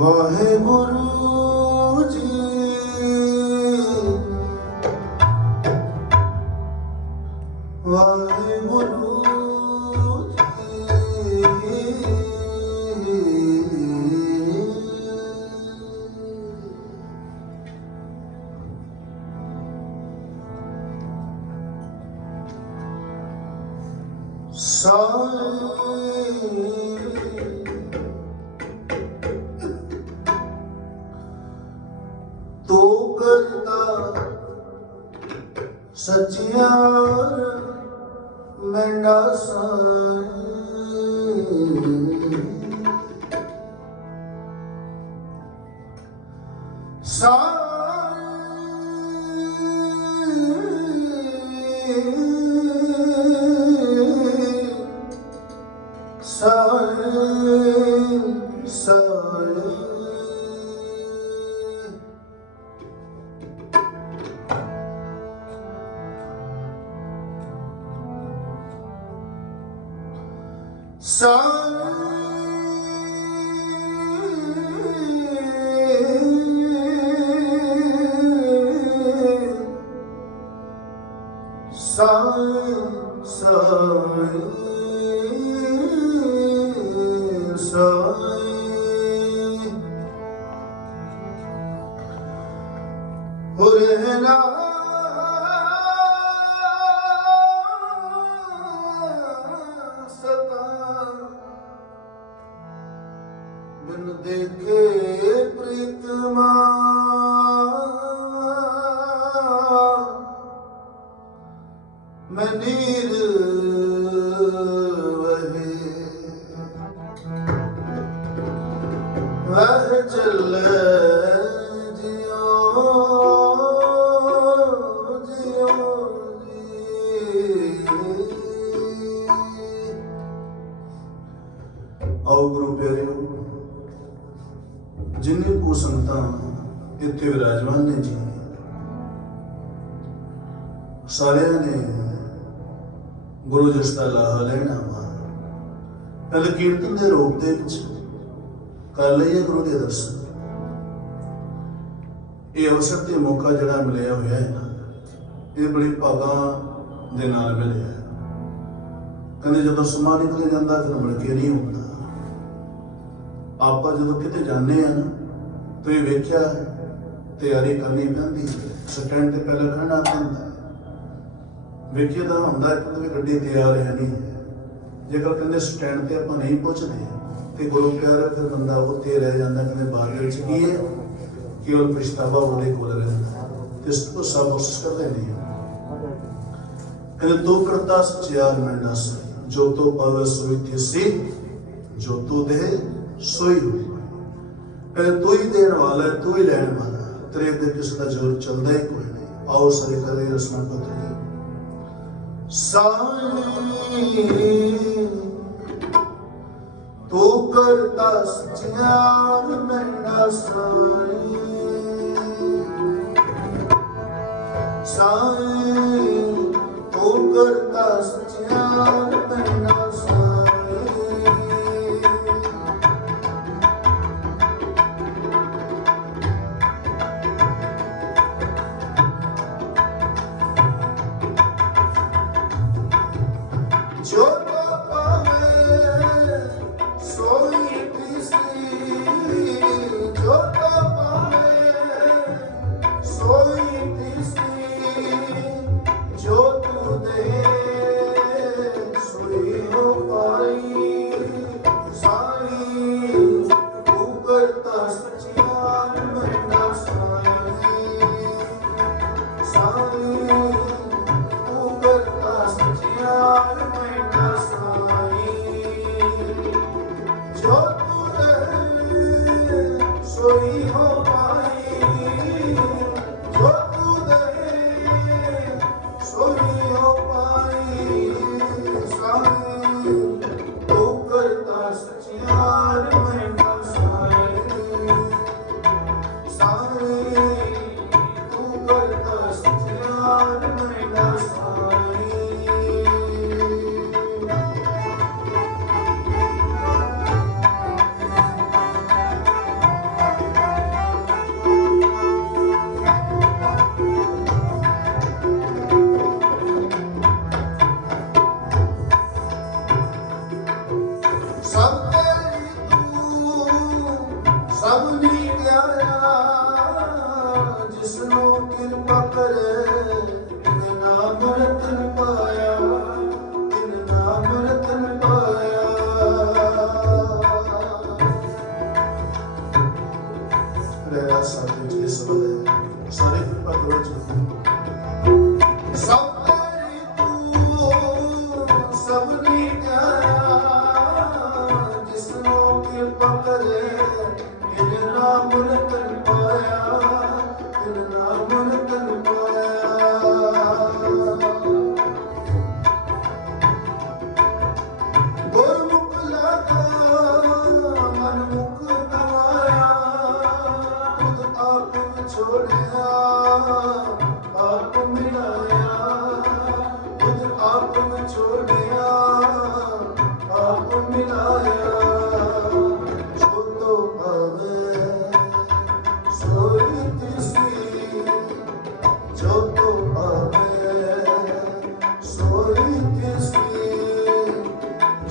ਵਾਹਿਗੁਰੂ ਤੋ ਕਰਤਾ ਸਚਿਆਰ ਮੈਂਡਾ ਸਾਈ ਸਾਈ ਆਓ ਗੁਰੂ ਪਿਆਰਿਓ ਜਿੰਨੇ ਕੋ ਸੰਤਾਂ ਇੱਥੇ ਵਿਰਾਜਮਾਨ ਨੇ ਜੀ ਸਾਰਿਆਂ ਨੇ ਗੁਰੂ ਜਿਸ ਦਾ ਲਾਹਾ ਲੈਣਾ ਵਾ ਪਹਿਲੇ ਕੀਰਤਨ ਦੇ ਰੂਪ ਦੇ ਵਿੱਚ ਕਰ ਲਈਏ ਗੁਰੂ ਦੇ ਦਰਸ਼ਨ ਇਹ ਅਵਸਰ ਤੇ ਮੌਕਾ ਜਿਹੜਾ ਮਿਲਿਆ ਹੋਇਆ ਹੈ ਨਾ, ਇਹ ਬੜੀ ਭਾਗਾਂ ਦੇ ਨਾਲ ਮਿਲਿਆ ਹੈ। ਕਹਿੰਦੇ ਜਦੋਂ ਸਮਾਂ ਨਿਕਲ ਜਾਂਦਾ ਫਿਰ ਮੁੜ ਕੇ ਨਹੀਂ ਹੁੰਦਾ। ਆਪਾਂ ਜਦੋਂ ਕਿਤੇ ਜਾਂਦੇ ਆ ਨਾ ਤੁਸੀਂ ਵੇਖਿਆ ਤਿਆਰੀ ਕਰਨੀ ਪੈਂਦੀ ਸਟੈਂਡ ਤੇ ਪਹਿਲਾਂ ਖੜਨਾ ਪੈਂਦਾ ਹੈ। ਵੇਖਿਆ ਤਾਂ ਹੁੰਦਾ ਇੱਕ ਤਾਂ ਗੱਡੀ ਤਿਆਰ ਹੈ ਨਹੀਂ। ਜੇਕਰ ਕਹਿੰਦੇ ਸਟੈਂਡ ਤੇ ਆਪਾਂ ਨਹੀਂ ਪਹੁੰਚਦੇ ਤੇ ਗੁਰੂ ਪਿਆਰੇ ਫਿਰ ਬੰਦਾ ਉੱਥੇ ਰਹਿ ਜਾਂਦਾ, ਕਹਿੰਦੇ ਬਾਹਰ ਵਿੱਚ ਕੀ ਹੈ? ਕੇਵਲ ਪਛਤਾਵਾ ਉਹਦੇ ਕੋਲ ਰਹਿੰਦਾ ਤੇ ਇਸ ਤੋਂ ਸਭ ਉਸ ਕਰਦੇ ਨਹੀਂ ਕਹਿੰਦੇ ਤੋ ਕਰਤਾ ਸਚਿਆਰ ਮੈਂ ਨਸ ਜੋ ਤੋ ਪਵ ਸੋਈ ਥਿਸੀ ਜੋ ਤੋ ਦੇ ਸੋਈ ਹੋਈ। ਕਹਿੰਦੇ ਤੂੰ ਹੀ ਦੇਣ ਵਾਲਾ ਹੈ, ਤੂੰ ਹੀ ਲੈਣ ਵਾਲਾ ਹੈ। ਤੇਰੇ ਅੱਗੇ ਕਿਸੇ ਦਾ ਜ਼ੋਰ ਚੱਲਦਾ ਹੀ ਕੋਈ ਨਹੀਂ। ਆਓ ਸਾਰੇ ਤੂੰ ਕਰਤਾ ਸਚਿਆਰ।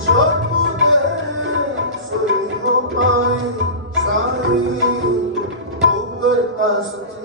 ਜੋ ਤੁਝੇ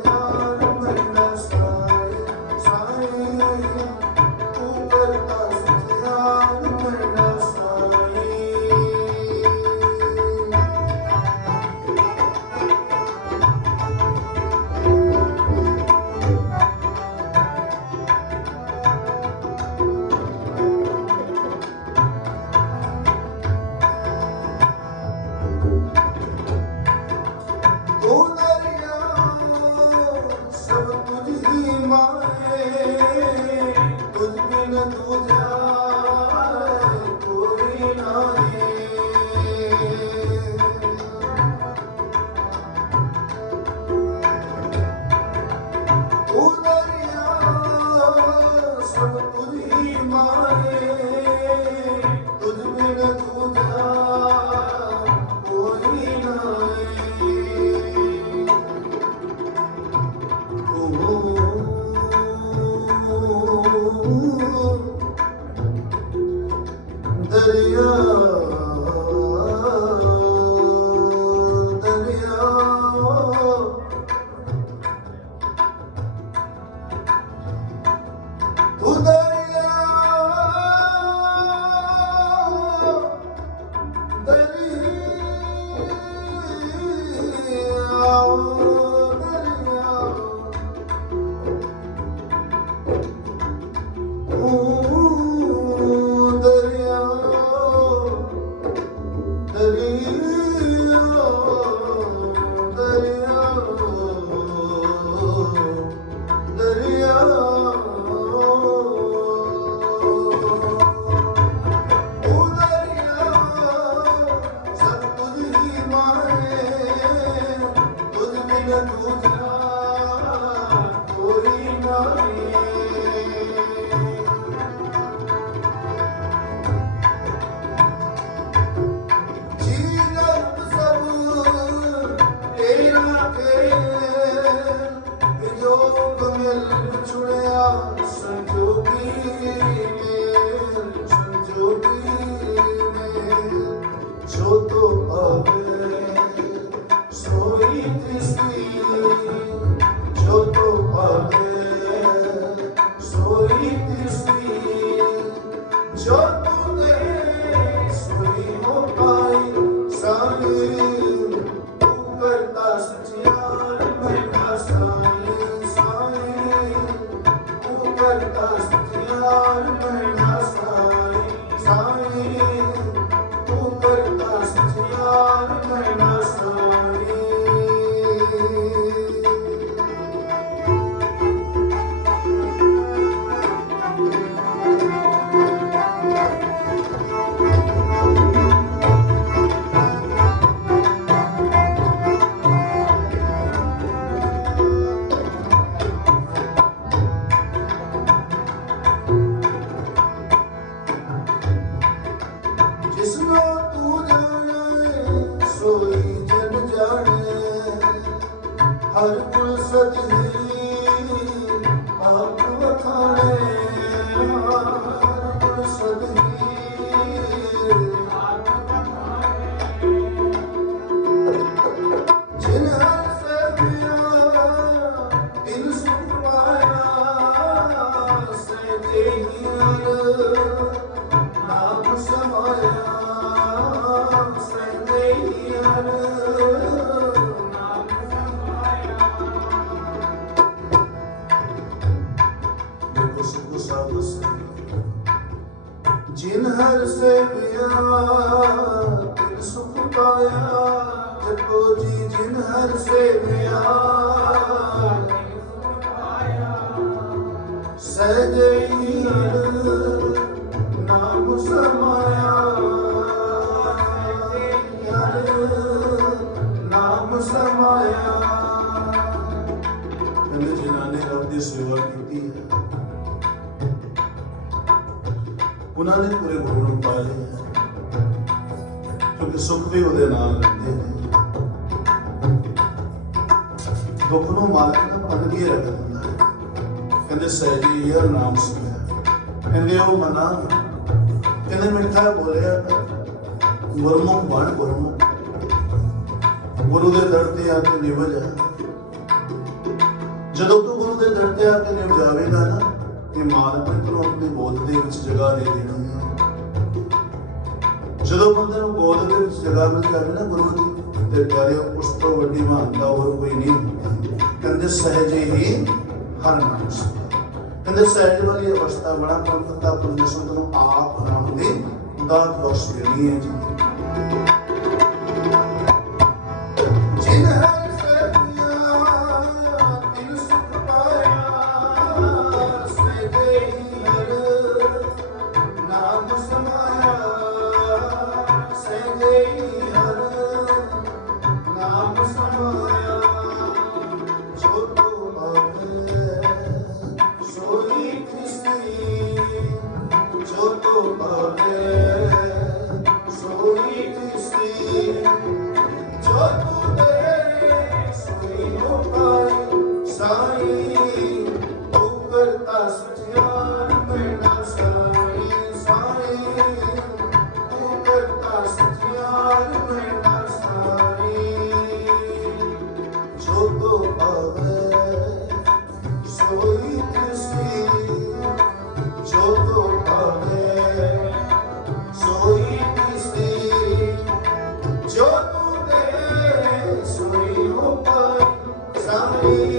ਤੂੰ ਕਰਤਾ ਸਹਿਜੇ ਨਾਮ ਸਮਾਇਆ ਨਾਮ ਸਮਾਇਆ ਕਹਿੰਦੇ ਜਿਨ੍ਹਾਂ ਨੇ ਰੱਬ ਦੀ ਸੇਵਾ ਕੀਤੀ ਹੈ ਉਹਨਾਂ ਨੇ ਪੂਰੇ ਗੁਰੂ ਨੂੰ ਪਾ ਲਿਆ ਕਿਉਂਕਿ ਸੁੱਖ ਵੀ ਉਹਦੇ ਨਾਲ ਰਹਿੰਦੇ ਨੇ ਦੁੱਖ ਨੂੰ ਮਾਲਕ ਨੇ ਬੰਦ ਕੇ ਰੱਖ ਕਹਿੰਦੇ ਸਹਿਜੀ ਯਾਰ ਨਾਮ ਸੁਣਿਆ। ਕਹਿੰਦੇ ਉਹ ਮਨਾ ਕਹਿੰਦੇ ਮਿੱਠਾ ਬੋਲਿਆ। ਗੁਰਮੁਖ ਬਣ ਗੁਰਮੁਖ। ਗੁਰੂ ਦੇ ਦਰ ਤੇ ਆ ਕੇ ਨਿਵ ਜਾ। ਜਦੋਂ ਤੂੰ ਗੁਰੂ ਦੇ ਦਰ ਤੇ ਆ ਕੇ ਨਿਵ ਜਾਵੇਗਾ ਨਾ, ਤੇ ਮਾਲਕ ਨੇ ਤੈਨੂੰ ਆਪਣੀ ਗੋਦ ਦੇ ਵਿੱਚ ਜਗ੍ਹਾ ਦੇ ਦੇਣੀ ਹੈ ਜਦੋਂ ਬੰਦੇ ਨੂੰ ਗੋਦ ਦੇ ਵਿੱਚ ਜਗ੍ਹਾ ਮਿਲ ਜਾਵੇ ਨਾ ਗੁਰੂ ਜੀ ਤੇ ਪਿਆਰੇ ਉਸ ਤੋਂ ਵੱਡੀ ਮਹਾਨਤਾ ਹੋਰ ਕੋਈ ਨਹੀਂ ਹੁੰਦੀ। ਕਹਿੰਦੇ ਸਹਿਜੇ ਹੀ ਹਰ ਨਾਮ ਸਿਮਰੋ। ਕਹਿੰਦੇ ਵਾਲੀ ਅਵਸਥਾ ਬੜਾ ਪਰਮਪਤਾ ਪਰਮੇਸ਼ਰ ਨੂੰ ਆਪ ਆਰਾਮ ਦੇ ਦਾਤ ਬਖਸ਼ ਦੇਣੀ ਹੈ ਜੀ ਨਾਮ ਸਮਾਇਆ ਜੋ ਤੋ ਪਾਈ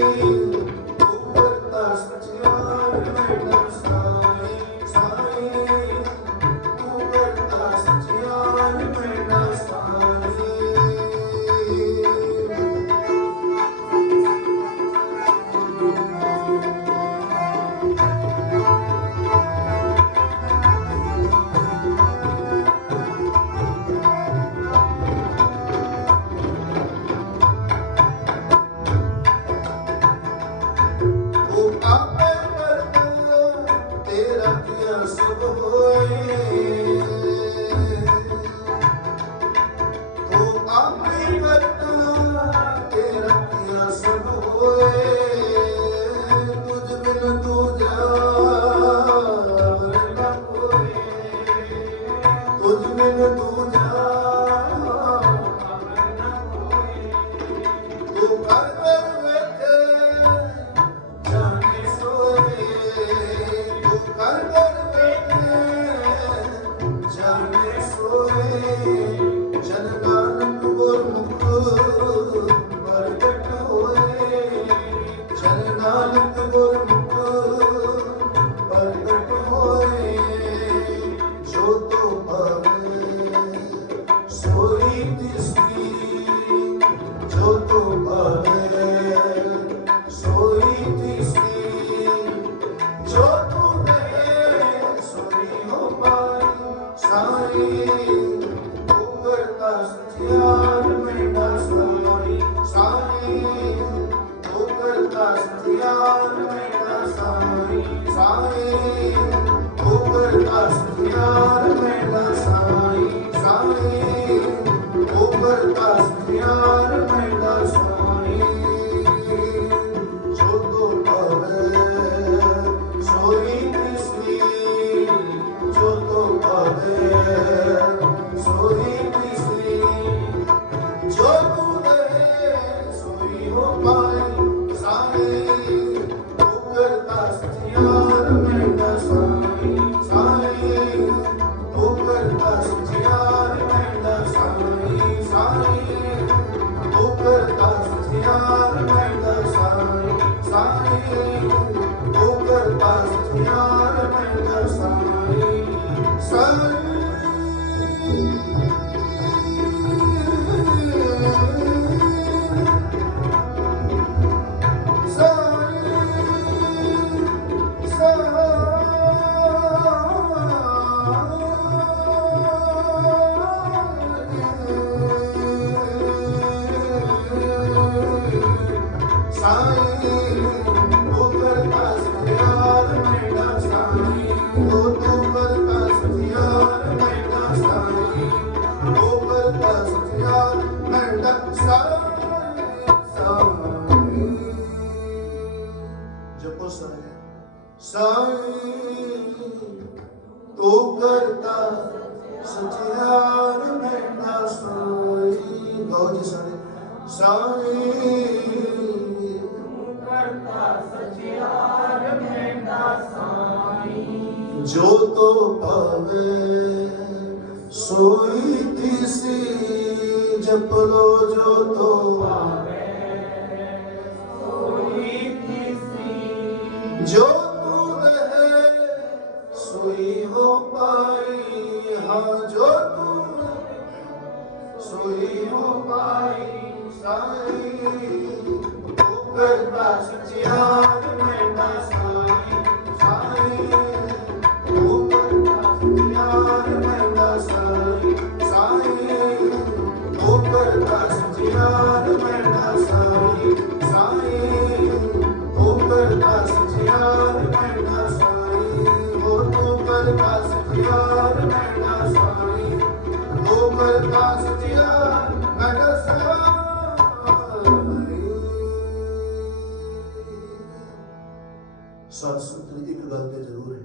ਪਾਵੇ ਸੋਈ ਤਿਸੀ ਜਪ ਲੋ ਜੋ ਤੋ ਜੋ ਤੂੰ ਰਹੇ, ਸੋਈ ਹੋ ਪਾਈ। ਹਾਂ, ਜੋ ਤੂੰ ਸੋਈ ਹੋ ਪਾਈ। ਸਾਈ ਉਪਰ ਬਾਸ ਚਿਆਰ ਸਤ ਸੰਗਤ ਇੱਕ ਗੱਲ ਤੇ ਜ਼ਰੂਰ ਹੈ।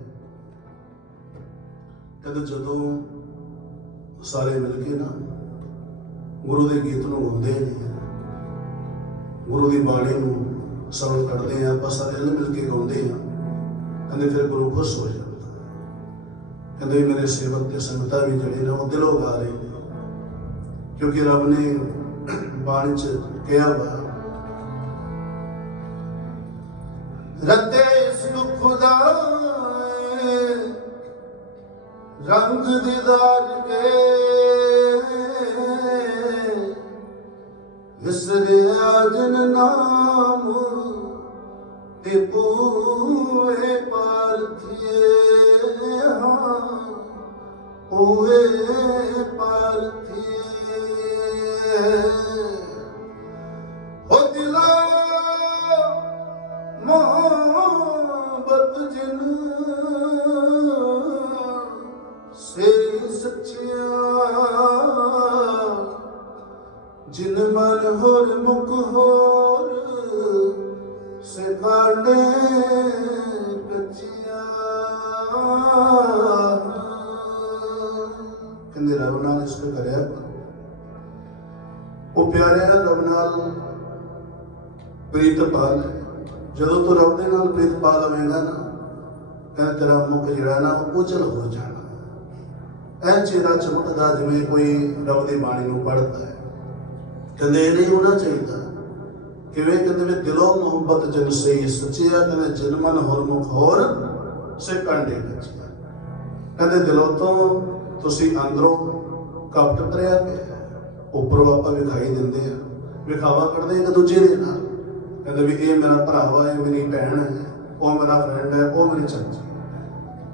ਕਦੇ ਜਦੋਂ ਸਾਰੇ ਮਿਲ ਕੇ ਨਾ ਗੁਰੂ ਦੇ ਗੀਤ ਨੂੰ ਗਾਉਂਦੇ ਨੇ, ਗੁਰੂ ਦੀ ਬਾਣੀ ਨੂੰ ਸਰਵ ਕਰਦੇ ਆ, ਆਪਾਂ ਸਾਰੇ ਰਲ ਮਿਲ ਕੇ ਗਾਉਂਦੇ ਆ, ਕਹਿੰਦੇ ਫਿਰ ਗੁਰੂ ਖੁਸ਼ ਹੋ ਜਾਂਦਾ ਕਹਿੰਦੇ ਮੇਰੇ ਸੇਵਕ ਤੇ ਸੰਗਤਾਂ ਵੀ ਜਿਹੜੇ ਨੇ ਉਹ ਦਿਲੋਂ ਗਾ ਰਹੇ ਨੇ। ਕਿਉਂਕਿ ਰੱਬ ਨੇ ਬਾਣੀ ਚ ਕਿਹਾ ਵਾ, ਰਤੇ ਇਸਕ ਖੁਦਾ ਰੰਗ ਦੀਦਾਰ ਕੇ, ਵਿਸਰਿਆ ਜਨ ਨਾਮ ਤੇ ਪੂਏ ਪਾਰਥੀਏ ਹਾਂ ਪੂਏ ਪਾਰਥੀਏ। ਹੋ ਦਿਲਾ ਮੁਹੱਬਤ ਜਿਨ ਸੇ ਸੱਚਿਆ, ਜਿਨ ਮਨ ਹੋਰ ਮੁਖ ਹੋਰ ਸਿਫਾੜੇ ਬੱਚਿਆ। ਕਹਿੰਦੇ ਰਵਨਾ ਨੇ ਇਸ ਕਰਿਆ ਉਹ ਪਿਆਰਿਆ ਰੱਬ ਨਾਲ ਪ੍ਰੀਤ ਪਾਲ ਜਦੋਂ ਤੂੰ ਰੱਬ ਦੇ ਨਾਲ ਪ੍ਰੀਤ ਪਾ ਲਵੇਂਗਾ ਨਾ ਕਹਿੰਦਾ ਤੇਰਾ ਮੁਖ ਜਿਹੜਾ ਨਾ ਉਜਲ ਹੋ ਜਾਣਾ। ਐ ਚਿਹਰਾ ਚਮਕਦਾ ਜਿਵੇਂ ਕੋਈ ਰੱਬ ਦੀ ਬਾਣੀ ਨੂੰ ਪੜ੍ਹਦਾ ਹੈ। ਕਹਿੰਦੇ ਇਹ ਨਹੀਂ ਹੋਣਾ ਚਾਹੀਦਾ ਕਿਵੇਂ? ਕਹਿੰਦੇ ਵੀ ਦਿਲੋਂ ਮੁਹੱਬਤ ਜਨ ਸਹੀ ਸੱਚਿਆ, ਕਹਿੰਦੇ ਜਨਮਨ ਹੋਰ ਮੁਖ ਹੋਰ ਸੇ ਕੰਡੇ ਕੱਚਿਆ। ਕਹਿੰਦੇ ਦਿਲੋਂ ਤੋਂ ਤੁਸੀਂ ਅੰਦਰੋਂ ਕਪਟ ਤਰਿਆ ਪਿਆ। ਉੱਪਰੋਂ ਆਪਾਂ ਵਿਖਾਈ ਦਿੰਦੇ ਆ। ਵਿਖਾਵਾ ਕਰਦੇ ਇੱਕ ਦੂਜੇ ਦੇ ਨਾਲ। ਕਹਿੰਦੇ ਵੀ ਇਹ ਮੇਰਾ ਭਰਾ ਵਾ ਇਹ ਮੇਰੀ ਭੈਣ ਹੈ, ਉਹ ਮੇਰਾ ਫਰੈਂਡ ਹੈ, ਉਹ ਮੇਰੀ ਚਾਚੀ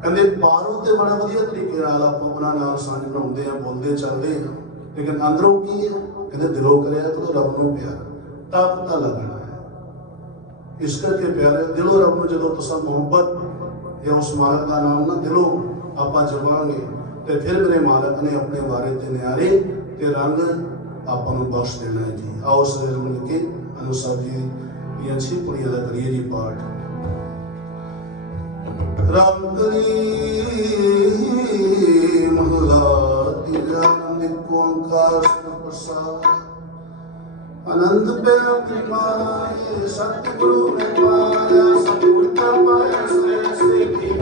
ਕਹਿੰਦੇ ਬਾਹਰੋਂ ਤੇ ਬੜਾ ਵਧੀਆ ਤਰੀਕੇ ਨਾਲ ਆਪਾਂ ਉਹਨਾਂ ਨਾਲ ਸਾਂਝ ਬਣਾਉਂਦੇ ਆ, ਬੋਲਦੇ ਚੱਲਦੇ ਆ। ਲੇਕਿਨ ਅੰਦਰੋਂ ਕੀ ਹੈ? ਕਹਿੰਦੇ ਦਿਲੋਂ ਕਰਿਆ ਕਰੋ, ਰੱਬ ਨੂੰ ਪਿਆਰ। ਤਾਂ ਪਤਾ ਲੱਗਣਾ ਹੈ। ਇਸ ਕਰਕੇ ਪਿਆਰੇ ਦਿਲੋਂ ਰੱਬ ਨੂੰ ਜਦੋਂ ਤੁਸੀਂ ਮੁਹੱਬਤ ਜਾਂ ਉਸ ਮਾਲਕ ਦਾ ਨਾਮ ਨਾ ਦਿਲੋਂ ਆਪਾਂ ਜਪਾਂਗੇ, ਤੇ ਫਿਰ ਮੇਰੇ ਮਾਲਕ ਨੇ ਆਪਣੇ ਵਾਰੇ ਤੇ ਨਿਆਰੇ ਤੇ ਰੰਗ ਆਪਾਂ ਨੂੰ ਬਖਸ਼ ਦੇਣਾ ਹੈ ਜੀ। ਆਓ ਸਵੇਰ ਮਿਲ ਕੇ ਅਨੁਸਾਰ ਜੀ ਦੀਆਂ ਛੇ ਪੁੜੀਆਂ ਦਾ ਕਰੀਏ ਜੀ ਪਾਠ। ਰਾਮ ਕਰੀ ਮਹਲਾ, ਤੀਰਾ ਨਿਕ ਓੰਕਾਰ ਪ੍ਰਸਾਦ। ਅਨੰਦ ਪਿਆਰੀ ਮਾਏ ਸਤਿਗੁਰੂ ਨੇ ਪਾਇਆ, ਸਤਿਗੁਰ ਦਾ ਪਾਇਆ ਸੇ ਸੇ ਕੀ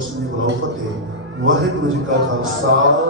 ਚ ਕਲਿਕਾ ਬਖਸ਼ਣੀ ਫਤਿਹ ਵਾਹਿਗੁਰੂ ਜੀ ਕਾ ਖਾਲਸਾ